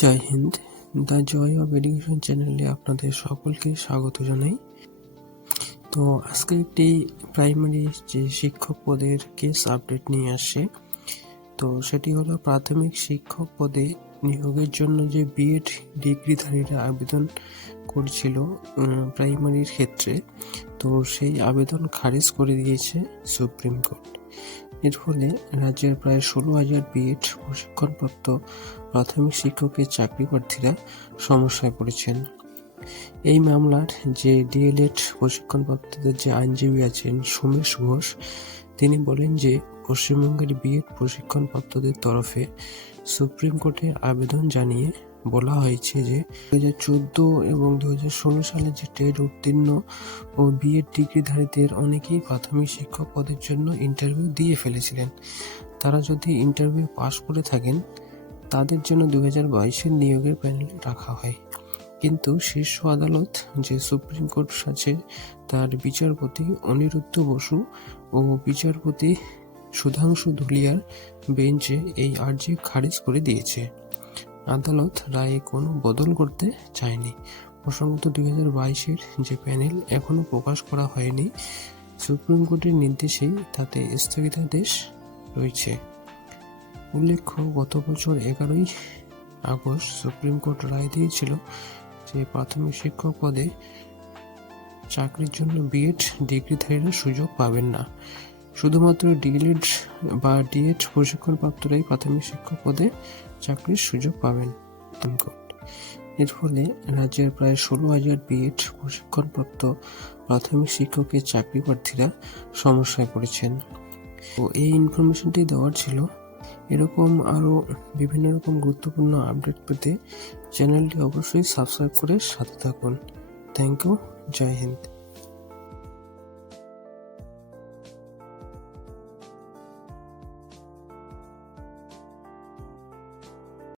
Joy Hind. The joy of education চ্যানেলে আপনাদের সকলকে স্বাগত জানাই। তো আজকে একটি প্রাইমারি যে শিক্ষক পদের কেস আপডেট নিয়ে আসছে তো সেটি হলো প্রাথমিক শিক্ষক পদে নিয়োগের জন্য যে বিএড ডিগ্রিধারীরা আবেদন করছিল প্রাইমারির ক্ষেত্রে। তো সেই আবেদন খারিজ করে দিয়েছে সুপ্রিম কোর্ট। এর ফলে রাজ্যের প্রায় ষোলো হাজার বিএড প্রশিক্ষণপ্রাপ্ত প্রাথমিক শিক্ষকের চাকরি প্রার্থীরা সমস্যায় পড়েছেন। এই মামলার যে ডিএলএড প্রশিক্ষণপ্রাপ্তদের যে আইনজীবী আছেন সুমেশ ঘোষ, তিনি বলেন যে পশ্চিমবঙ্গের বিএড প্রশিক্ষণপ্রাপ্তদের তরফে সুপ্রিম কোর্টে আবেদন জানিয়ে বলা হয়েছে যে দু হাজার চোদ্দ এবং দু হাজার ষোলো সালে যে টেট উত্তীর্ণ ও বিএড ডিগ্রিধারীদের অনেকেই প্রাথমিক শিক্ষক পদের জন্য ইন্টারভিউ দিয়ে ফেলেছিলেন। তারা যদি ইন্টারভিউ পাশ করে থাকেন, তাদের জন্য দু হাজার বাইশের নিয়োগের প্যানেলে রাখা হয়। কিন্তু শীর্ষ আদালত যে সুপ্রিম কোর্ট আছে তার বিচারপতি অনিরুদ্ধ বসু ও বিচারপতি সুধাংশু ধুলিয়ার বেঞ্চে এই আর্জি খারিজ করে দিয়েছে। আদালত রায়ে কোনো বদল করতে চায়নি। প্রসঙ্গত দুই হাজার বাইশের যে প্যানেল এখনও প্রকাশ করা হয়নি, সুপ্রিম কোর্টের নির্দেশেই তাতে স্থগিতাদেশ রয়েছে। উল্লেখ্য, গত বছর এগারোই আগস্ট সুপ্রিম কোর্ট রায় দিয়েছিল যে প্রাথমিক শিক্ষক পদে চাকরির জন্য বিএড ডিগ্রিধারীরা সুযোগ পাবেন না। শুধুমাত্র ডিএলএড বা ডিএড প্রশিক্ষণপ্রাপ্তরাই প্রাথমিক শিক্ষক পদে চাকরির সুযোগ পাবেন এর ফলে রাজ্যের প্রায় ষোলো হাজার বিএড প্রশিক্ষণপ্রাপ্ত প্রাথমিক শিক্ষকের চাকরি প্রার্থীরা সমস্যায় পড়েছেন। তো এই ইনফরমেশনটি দেওয়ার ছিল। এরকম আরও বিভিন্ন রকম গুরুত্বপূর্ণ আপডেট পেতে চ্যানেলটি অবশ্যই সাবস্ক্রাইব করে সাথে থাকুন। Thank you Joy Hind